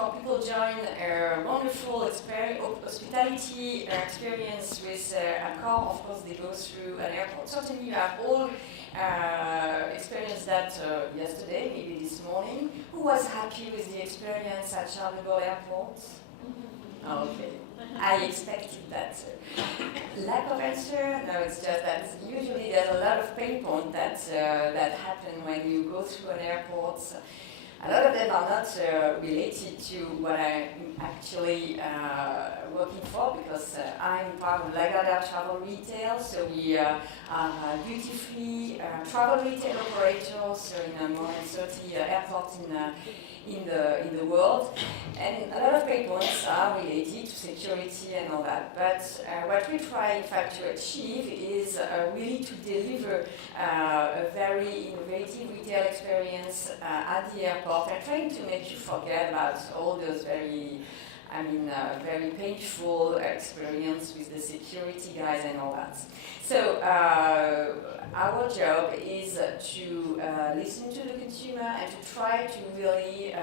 before people join a wonderful hospitality experience with Accor, of course they go through an airport. Certainly you have all experienced that yesterday, maybe this morning. Who was happy with the experience at Charles de Gaulle Airport? Okay, I expected that. Lack of answer? No, it's just that usually there's a lot of pain points that happen when you go through an airport. A lot of them are not related to what I'm actually working for, because I'm part of LAGARDÈRE travel retail, so we are duty-free travel retail operators in more than 30 airports in the world. And a lot of pain points are related to security and all that. But what we try, in fact, to achieve is really to deliver a very innovative retail experience at the airport, and trying to make you forget about all those very painful experience with the security guys and all that. So our job is to listen to the consumer and to try to really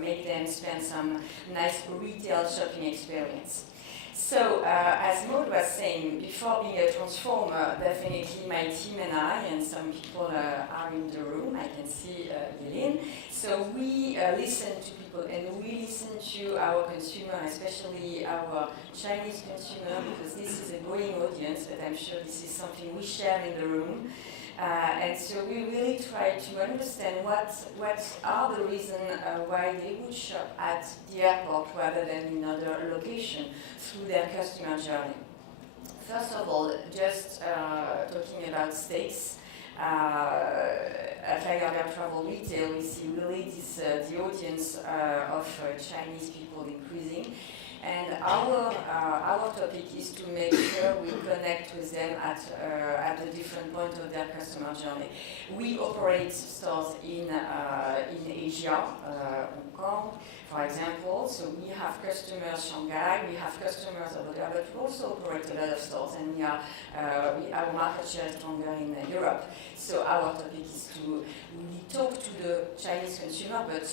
make them spend some nice retail shopping experience. So, as Maud was saying, before being a transformer, definitely my team and I, and some people are in the room, I can see Yelin. So we listen to people, and we listen to our consumer, especially our Chinese consumer, because this is a growing audience, but I'm sure this is something we share in the room. And so we really try to understand what are the reasons why they would shop at the airport rather than in another location through their customer journey. First of all, just talking about steaks. At LAGARDÈRE Travel Retail, we see really the audience of Chinese people increasing. And our topic is to make sure we connect with them at a different point of their customer journey. We operate stores in Asia, Hong Kong, for example. So we have customers Shanghai, we have customers over there, but we also operate a lot of stores, and our market share is stronger in Europe. So our topic is to really talk to the Chinese consumer, but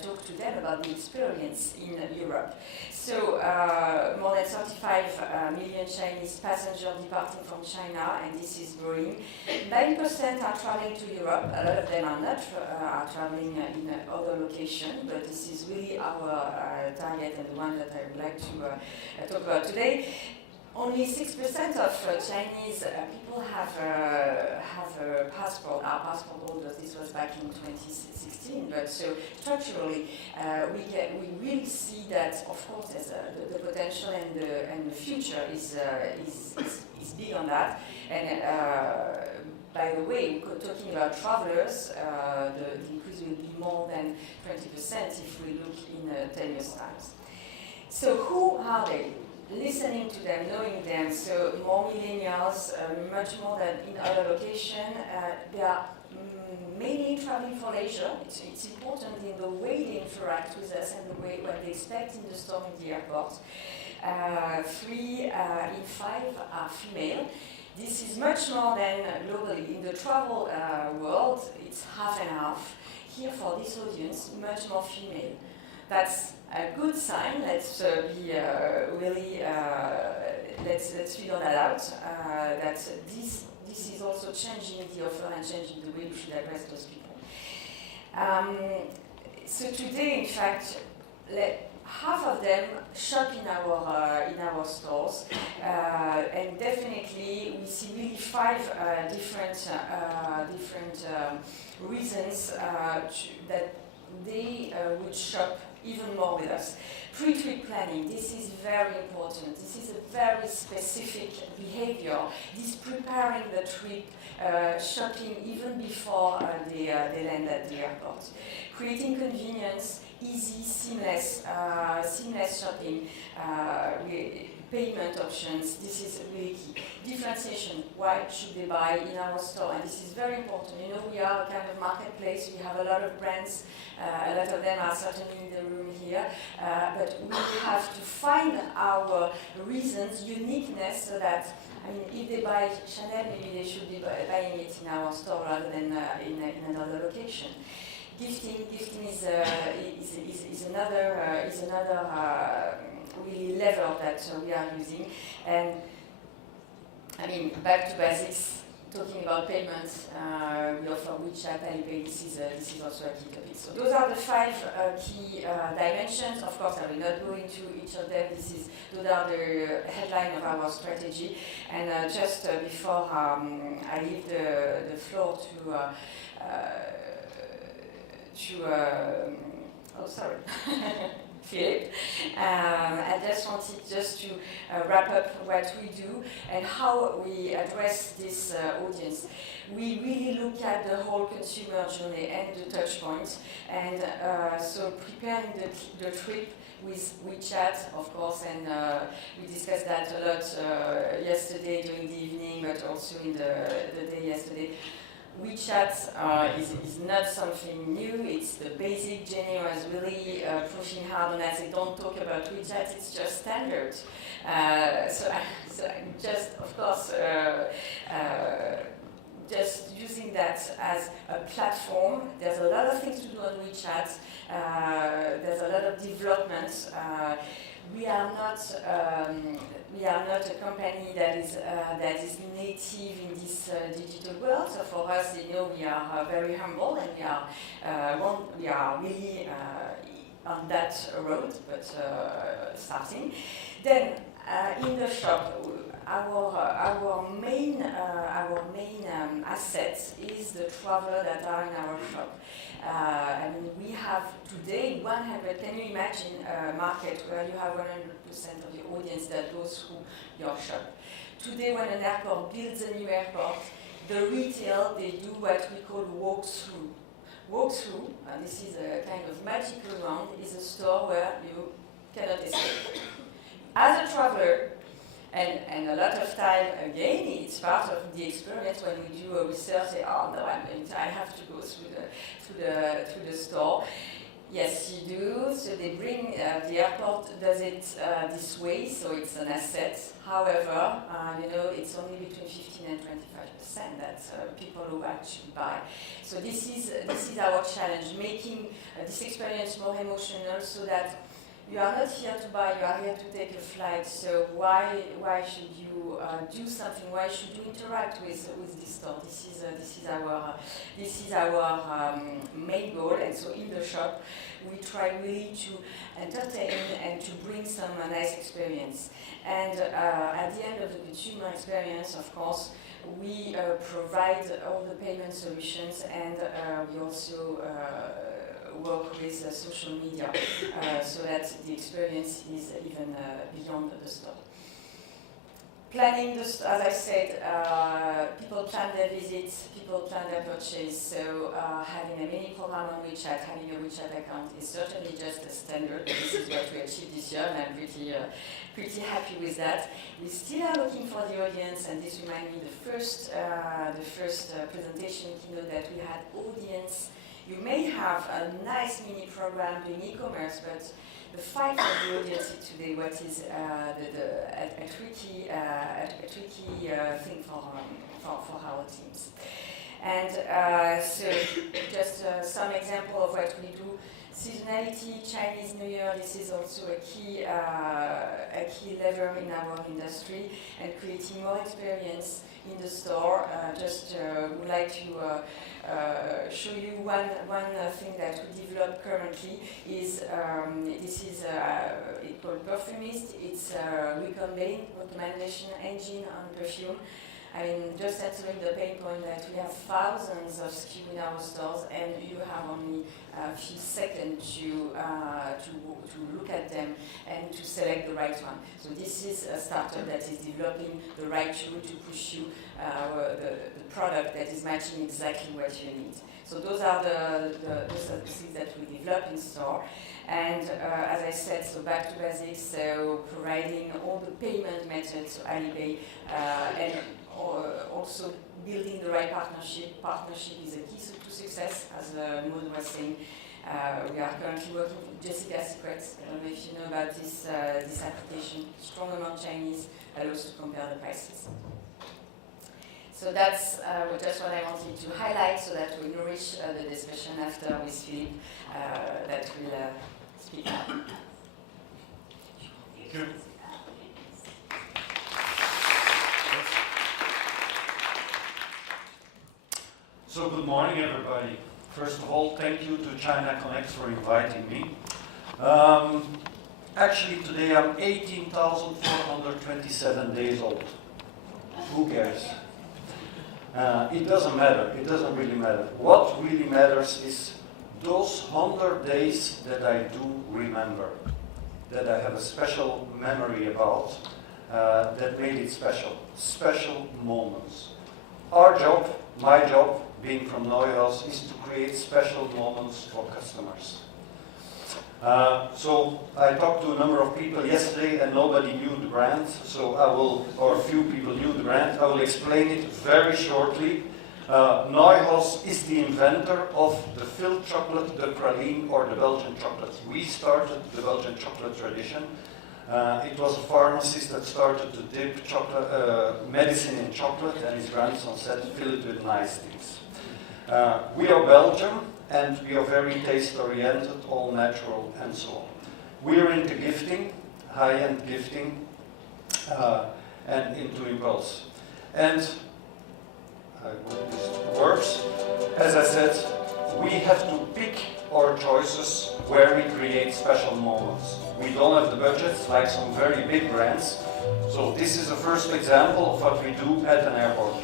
talk to them about the experience in Europe. So more than 35 million Chinese passengers departing from China, and this is growing. 9% are traveling to Europe. A lot of them are not traveling in other locations, but this is really our target and the one that I would like to talk about today. Only 6% of Chinese people have a passport, are passport holders. This was back in 2016, but so structurally, we really see that, of course, there's the potential and the future is big on that. And by the way, talking about travelers, the increase will be more than 20% if we look in 10 years' time. So who are they? Listening to them, knowing them, so more millennials, much more than in other locations. They are mainly traveling for leisure. It's important in the way they interact with us and the way what they expect in the store in the airport. 3 in 5 are female. This is much more than globally. In the travel world, it's half and half. Here for this audience, much more female. That's a good sign. Let's be really let's figure that out. That this is also changing the offer and changing the way we should address those people. So today, in fact, half of them shop in our stores, and definitely we see really 5 different reasons that they would shop even more with us. Pre-trip planning, this is very important. This is a very specific behavior. This preparing the trip, shopping even before they land at the airport. Creating convenience, easy, seamless shopping, payment options, this is really key. Differentiation, why should they buy in our store? And this is very important. You know, we are a kind of marketplace, we have a lot of brands, a lot of them are certainly in the room here, but we have to find our reasons, uniqueness, so that, I mean, if they buy Chanel, maybe they should be buying it in our store rather than in another location. Gifting is another really level that we are using. And I mean, back to basics. Talking about payments, we offer WeChat, Alipay. This is also a key topic. So those are the 5 key dimensions. Of course, I will not go into each of them. Those are the headline of our strategy. And just before I leave the floor to Philip, I just wanted to wrap up what we do and how we address this audience. We really look at the whole consumer journey and the touch points, and so preparing the trip with WeChat, of course, and we discussed that a lot yesterday during the evening, but also in the day yesterday. WeChat is not something new. It's the basic. Jenny was really pushing hard on that. They don't talk about WeChat. It's just standard. So I'm just, of course, just using that as a platform. There's a lot of things to do on WeChat. There's a lot of developments. We are not a company that is native in this digital world. So for us, we are very humble, and we are really on that road, but starting. Then in the shop, our main asset is the traveler that are in our shop. I mean, we have today 100. Can you imagine a market where you have 100% of the audience that goes through your shop? Today, when an airport builds a new airport, the retail, they do what we call walkthrough. Walkthrough, and this is a kind of magical round, is a store where you cannot escape. As a traveler, and a lot of time, again, it's part of the experience when we do a research, say, oh no, I have to go through the store. Yes, you do. So they bring, the airport does it this way, so it's an asset. However, it's only between 15 and 25% that people who actually buy. So this is our challenge, making this experience more emotional, so that you are not here to buy, you are here to take a flight. So why should you do something? Why should you interact with this store? This is our main goal. And so in the shop, we try really to entertain and to bring some nice experience. And at the end of the consumer experience, of course, we provide all the payment solutions, and we also work with social media so that the experience is even beyond the store. Planning, as I said, people plan their visits, people plan their purchase, so having a mini program on WeChat, having a WeChat account is certainly just a standard. This is what we achieved this year, and I'm pretty happy with that. We still are looking for the audience, and this reminds me the first presentation keynote that we had audience. You may have a nice mini program doing e-commerce, but the fight for the audience today, what is a tricky thing for our teams. And so just some example of what we do. Seasonality, Chinese New Year, this is also a key lever in our industry, and creating more experience in the store. Would like to show you one thing that we develop currently is it's called Perfumist. It's a recommendation engine on perfume. I mean, just answering the pain point that we have thousands of SKUs in our stores, and you have only a few seconds to look at them and to select the right one. So this is a startup that is developing the right tool to push you the product that is matching exactly what you need. So those are the things that we develop in store. And as I said, so back to basics, so providing all the payment methods, so Alipay, and also building the right partnership. Partnership is a key to success, as Maud was saying. We are currently working with Jessica's Secrets. I don't know if you know about this application. Strong among Chinese, allows to compare the prices. So that's just what I wanted to highlight so that we nourish the discussion after with Philippe that will speak now. Thank you. So good morning, everybody. First of all, thank you to China Connect for inviting me. Actually, today I'm 18,427 days old. Who cares? It doesn't matter. It doesn't really matter. What really matters is those 100 days that I do remember, that I have a special memory about, that made it special. Special moments. Our job, my job, being from NEUHAUS, is to create special moments for customers. So I talked to a number of people yesterday and nobody knew the brand, so I will, or a few people knew the brand, I will explain it very shortly. NEUHAUS is the inventor of the filled chocolate, the praline, or the Belgian chocolate. We started the Belgian chocolate tradition. It was a pharmacist that started to dip chocolate, medicine in chocolate, and his grandson said, fill it with nice things. We are Belgium, and we are very taste-oriented, all natural, and so on. We are into gifting, high-end gifting, and into impulse. And I hope this works. As I said, we have to pick our choices where we create special moments. We don't have the budgets like some very big brands. So this is the first example of what we do at an airport.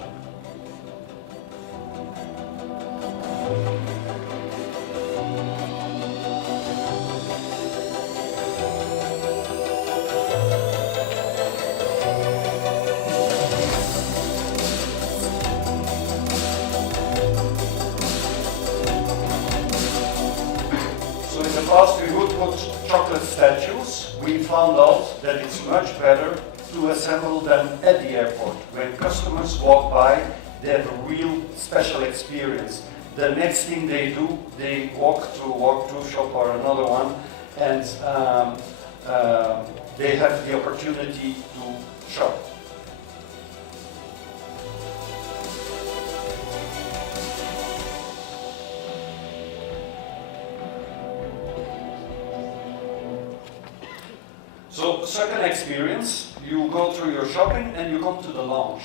Last we would put chocolate statues. We found out that it's much better to assemble them at the airport. When customers walk by, they have a real special experience. The next thing they do, they walk to a walk-through shop or another one, and they have the opportunity to shop. So, second experience, you go through your shopping and you come to the lounge.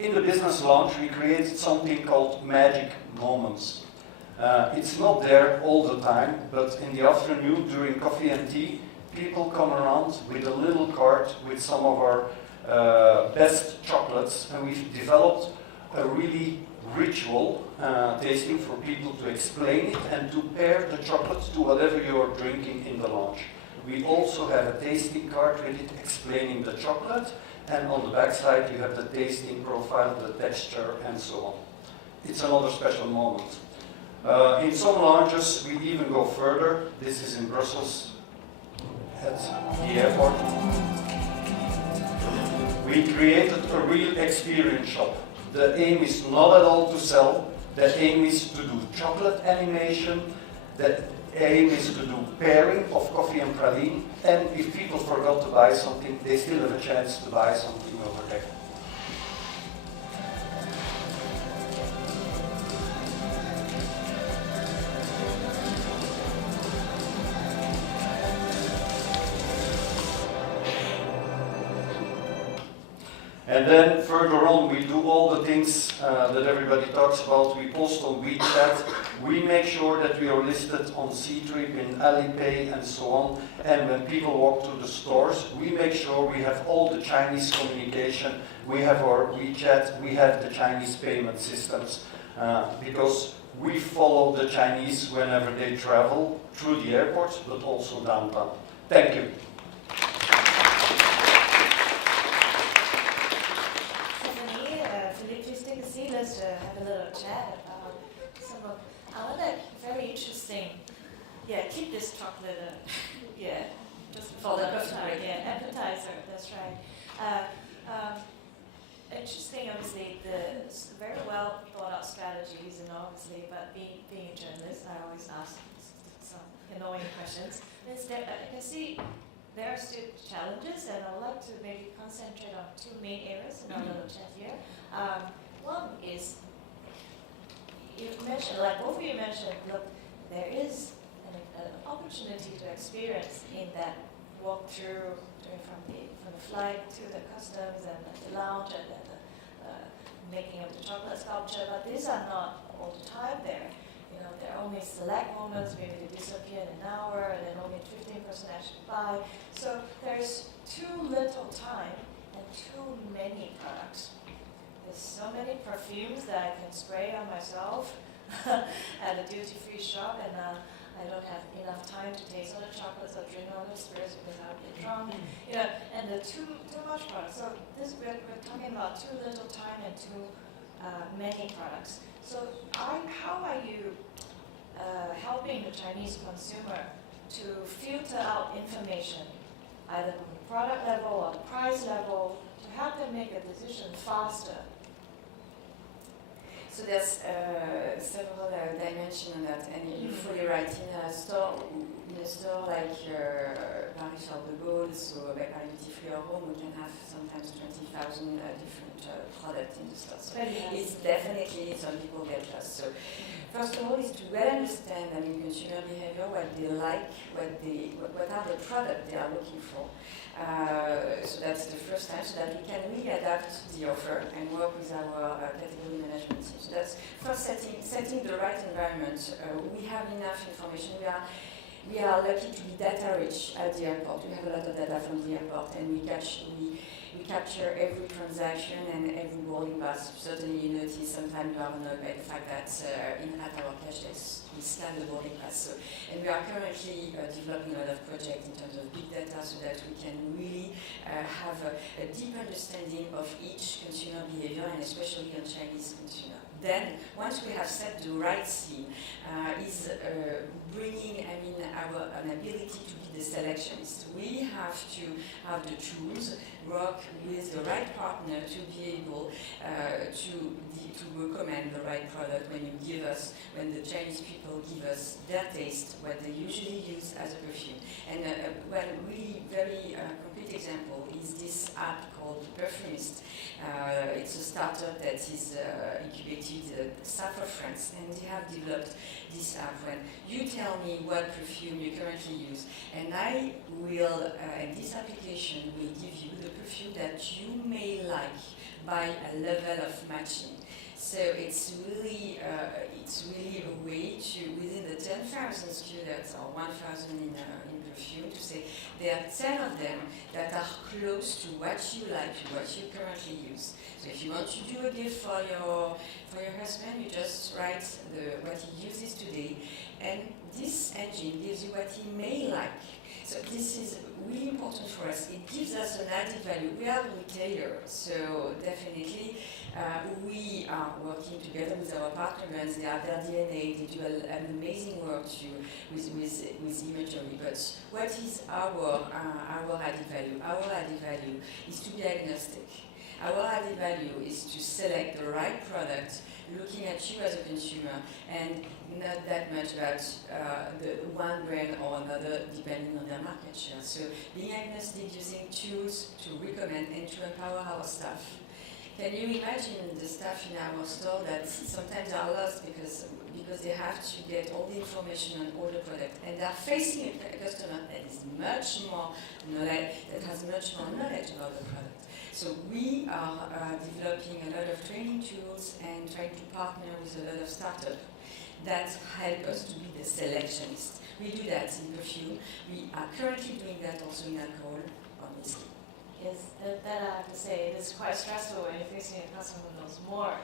In the business lounge, we created something called magic moments. It's not there all the time, but in the afternoon, during coffee and tea, people come around with a little cart with some of our best chocolates, and we've developed a really ritual tasting for people to explain it and to pair the chocolates to whatever you're drinking in the lounge. We also have a tasting card with it explaining the chocolate, and on the back side you have the tasting profile, the texture, and so on. It's another special moment. In some lounges we even go further. This is in Brussels at the airport. We created a real experience shop. The aim is not at all to sell. The aim is to do chocolate animation. The aim is to do pairing of coffee and praline, and if people forgot to buy something, they still have a chance to buy something over there. And then further on, we do all the things that everybody talks about. We post on WeChat. We make sure that we are listed on C-Trip, in Alipay, and so on. And when people walk through the stores, we make sure we have all the Chinese communication. We have our WeChat. We have the Chinese payment systems because we follow the Chinese whenever they travel through the airports, but also downtown. Thank you. Let's have a little chat about some of our very interesting. Yeah, keep this chocolate. Yeah, just for the customer. Yeah, appetizer. That's right. Interesting, obviously, the very well thought out strategies, and obviously, but being a journalist, I always ask some annoying questions. Instead, I can see there are still challenges, and I would like to maybe concentrate on two main areas in our little chat here. One is, you mentioned, like both of you mentioned, look, there is an opportunity to experience in that walk through from the flight to the customs and the lounge and the making of the chocolate sculpture, but these are not all the time there. You know, there are only select moments, maybe they disappear in an hour, and then only 15% actually buy. So there's too little time and too many products. There's so many perfumes that I can spray on myself at a duty-free shop, and I don't have enough time to taste all the chocolates or drink all the spirits because I'll get drunk. You know, and the too much products. So this we're talking about too little time and too many products. So how are you helping the Chinese consumer to filter out information, either from the product level or the price level, to help them make a decision faster? So there's several dimensions on that, and you're fully right. In a store like Paris Charles de Gaulle, so like duty free or home, we can have sometimes 20,000 different products in the store. So it's definitely some people get lost. So first of all, is to well understand, consumer behavior, what they like, what are the products they are looking for. So that's the first time, so that we can really adapt the offer and work with our category management team. So that's first setting the right environment. We have enough information. We are lucky to be data rich at the airport. We have a lot of data from the airport, and we capture every transaction and every boarding pass. Certainly, you notice sometimes you are annoyed by the fact that at our cash desk we scan the boarding pass. So, and we are currently developing a lot of projects in terms of big data, so that we can really have a deep understanding of each consumer behavior, and especially on Chinese consumer. Then, once we have set the right scene, is bringing, an ability to be the selectionist. We have to have the tools, work with the right partner to be able to recommend the right product when the Chinese people give us their taste, what they usually use as a perfume. And one really very concrete example is this app called Perfumist. It's a startup that is incubated south of France, and they have developed this app. When you tell me what perfume you currently use, and I will, and this application will give you the perfume that you may like by a level of matching. So it's really a way to, within the 10,000 students or 1,000 in perfume, to say there are 10 of them that are close to what you like, to what you currently use. So if you want to do a gift for your husband, you just write what he uses today, and this engine gives you what he may like. So this is really important for us. It gives us an added value. We are retailers, so definitely we are working together with our partner brands. They are their DNA. They do an amazing work with imagery. But what is our added value? Our added value is to be agnostic. Our added value is to select the right product, looking at you as a consumer, and not that much about the one brand or another, depending on their market share. So being agnostic, using tools to recommend and to empower our staff. Can you imagine the staff in our store that sometimes are lost because they have to get all the information on all the products, and they are facing a customer that is much more knowledge, that has much more knowledge about the product. So we are developing a lot of training tools and trying to partner with a lot of startups that help us to be the selectionist. We do that in perfume. We are currently doing that also in alcohol, obviously. Yes, that I have to say, it is quite stressful when you're facing a customer who knows more.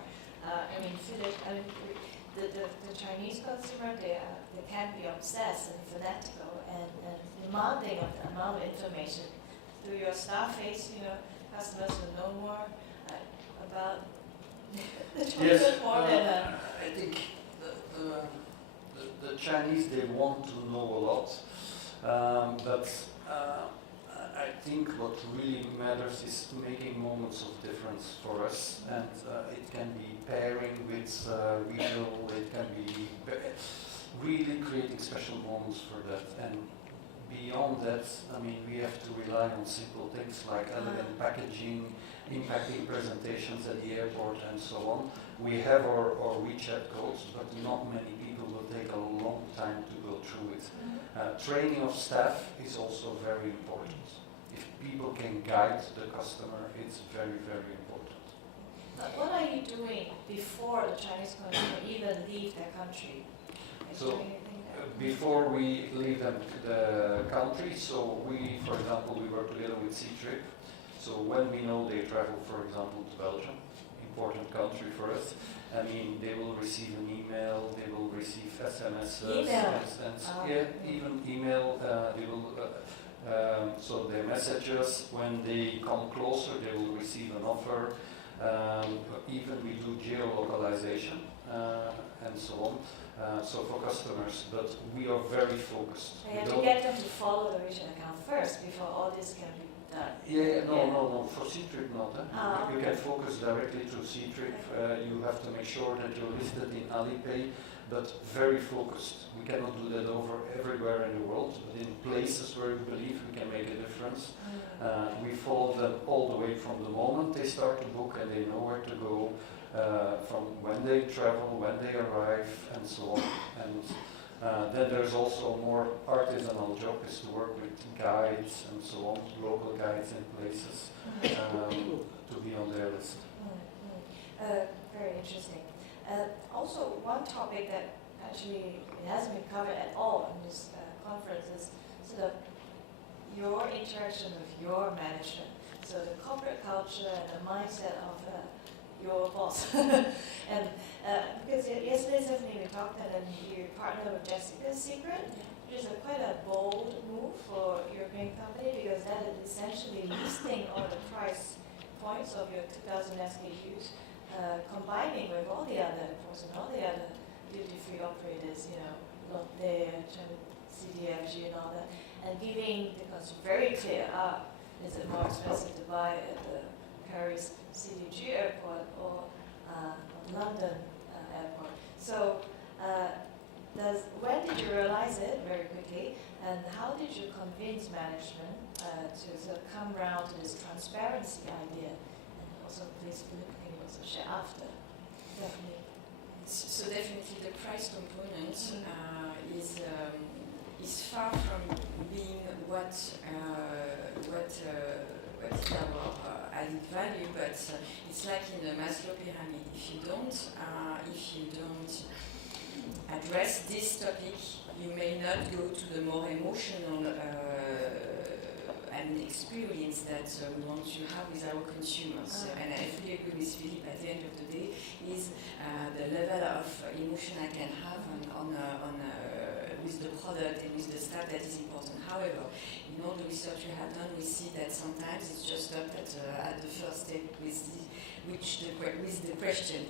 The Chinese consumer, they can be obsessed and fanatical and demanding of the amount of information. Through your staff face, customers will know more about the chocolate more than I think the Chinese, they want to know a lot, but I think what really matters is making moments of difference for us, and it can be pairing with regional, it can be really creating special moments for that, and beyond that, I mean, we have to rely on simple things like elegant packaging, impacting presentations at the airport, and so on. We have our WeChat codes, but not many people will take a long time to go through it. Training of staff is also very important. If people can guide the customer, it's very, very important. But what are you doing before the Chinese consumer even leave their country? Are you So, doing anything there? Before we leave them to the country, so we, for example, we work together with C-Trip. So when we know they travel, for example, to Belgium, important country for us, I mean, they will receive an email, they will receive SMS, even email, they will, so they message us. When they come closer, they will receive an offer. Even we do geolocalization and so on. So for customers, but we are very focused. You have to get them to follow the region account first before all this can be done. No. For C-Trip not. You can focus directly to C-Trip. You have to make sure that you're listed in Alipay, but very focused. We cannot do that over everywhere in the world, but in places where we believe we can make a difference. We follow them all the way from the moment they start to book and they know where to go. From when they travel, when they arrive, and so on. And then there's also a more artisanal job is to work with guides and so on, local guides in places, to be on their list. Very interesting. Also, one topic that actually it hasn't been covered at all in this conference is sort of your interaction with your management. So the corporate culture and the mindset of your boss. And because yesterday, Stéphanie, we talked and then you partnered with Jessica's Secret, which is quite a bold move for a European company because that is essentially listing all the price points of your 2,000 SKUs, combining with all the other, of course, and all the other duty-free operators, you know, Lotte, CDFG and all that, and giving the consumer very clear, is it more expensive to buy at the Paris CDG airport or London airport. So when did you realize it very quickly, and how did you convince management to sort of come around to this transparency idea? And also, please, can you also share after? Definitely. So definitely the price component is far from being what is our added value, but it's like in the Maslow pyramid. If you don't address this topic, you may not go to the more emotional experience that we want to have with our consumers. And I fully agree with Philippe. At the end of the day, is the level of emotion I can have with the product and with the staff that is important. However, in all the research we have done, we see that sometimes it's just stopped at the first step with the question,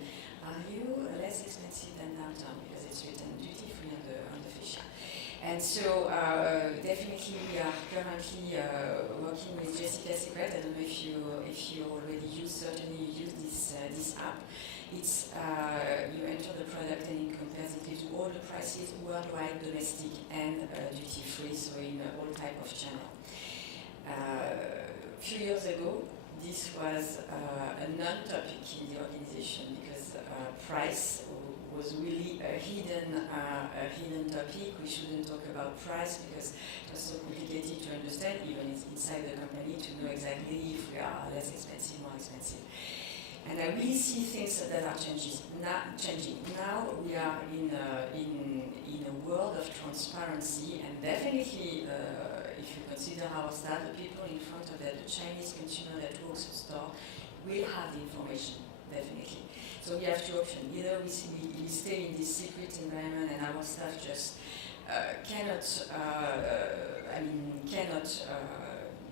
are you less expensive than downtown? Because it's written duty-free on the fish. And so definitely we are currently working with Jessica's Secret. I don't know if you already certainly use this app. It's you enter the product and it compares it to all the prices worldwide, domestic and duty free, so in all type of channel. A few years ago, this was a non-topic in the organization because price was really a hidden topic. We shouldn't talk about price because it was so complicated to understand, even inside the company, to know exactly if we are less expensive, more expensive. And I really see things that are changing. Now we are in a world of transparency, and definitely, if you consider our staff, the people in front of the Chinese consumer that works in store will have the information, definitely. So we have two options. Either we stay in this secret environment and our staff just cannot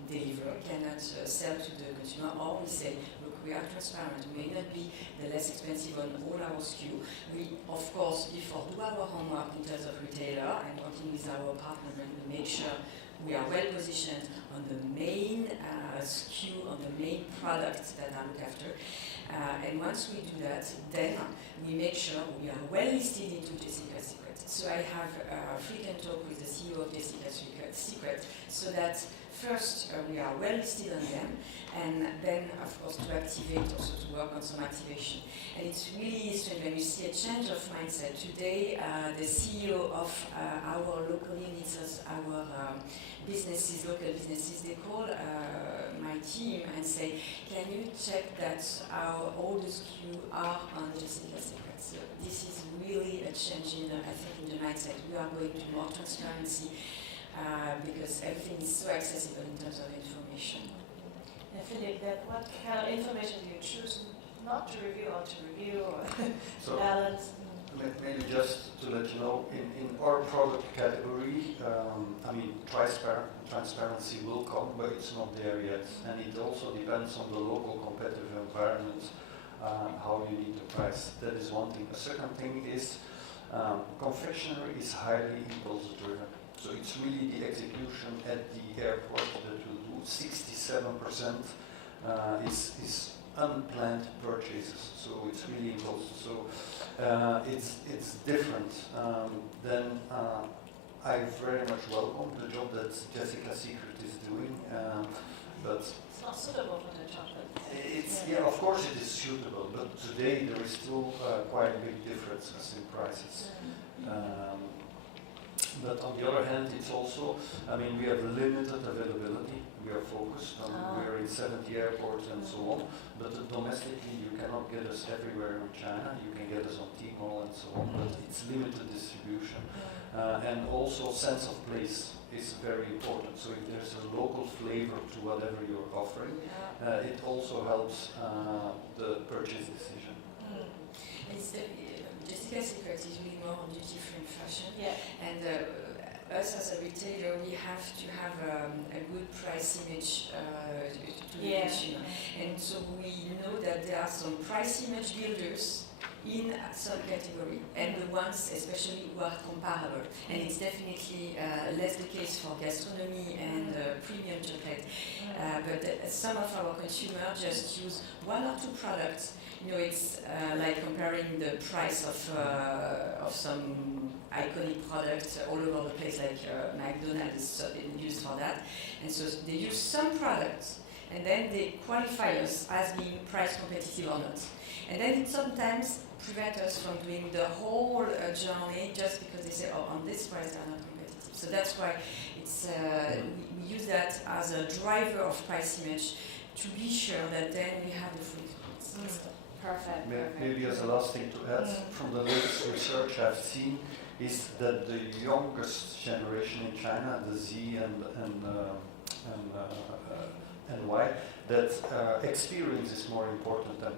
deliver, cannot sell to the consumer, or we say, look, we are transparent. We may not be the less expensive on all our SKU. We, of course, before do our homework in terms of retailer and working with our partner, we make sure we are well positioned on the main SKU, on the main products that I look after. And once we do that, then we make sure we are well listed into Jessica's Secret. So I have a frequent talk with the CEO of Jessica's Secret, so that first we are well listed on them, and then of course to activate, also to work on some activation. And it's really strange when you see a change of mindset. Today, the CEO of our local units, our businesses, local businesses, they call my team and say, can you check that all the SKU are on Jessica's Secret? So this is really a change in, I think, in the mindset. We are going to more transparency because everything is so accessible in terms of information. And Philippe, what kind of information do you choose not to review or to review or So balance? maybe just to let you know, in our product category, I mean, transparency will come, but it's not there yet. And it also depends on the local competitive environment, how you need the price. That is one thing. A second thing is confectionery is highly impulse driven. So it's really the execution at the airport that will do. 67% is unplanned purchases. So it's really impulse. So it's different. Then I very much welcome the job that Jessica's Secret is doing, but It's not suitable for the chocolate. yeah, of course it is suitable, but today there is still quite big differences in prices. But on the other hand, it's also, I mean, we have limited availability. We are focused on, we are in 70 airports and so on, but domestically you cannot get us everywhere in China. You can get us on Tmall and so on, but it's limited distribution. And also sense of place is very important. So if there's a local flavor to whatever you're offering, it also helps the purchase decision. Jessica's Secret is really more on duty-free fashion. Yeah. And us as a retailer, we have to have a good price image to the consumer. And so we know that there are some price image builders in some category, and the ones especially who are comparable. And it's definitely less the case for gastronomy and premium chocolate. But some of our consumers just use one or two products. You know, it's like comparing the price of some iconic product all over the place, like McDonald's is used for that. And so they use some products, and then they qualify us as being price competitive or not. And then it sometimes prevents us from doing the whole journey just because they say, oh, on this price they're not competitive. So that's why it's we use that as a driver of price image to be sure that then we have the full experience. Perfect. Maybe as a last thing to add, from the latest research I've seen, is that the youngest generation in China, the Z and Y, that experience is more important than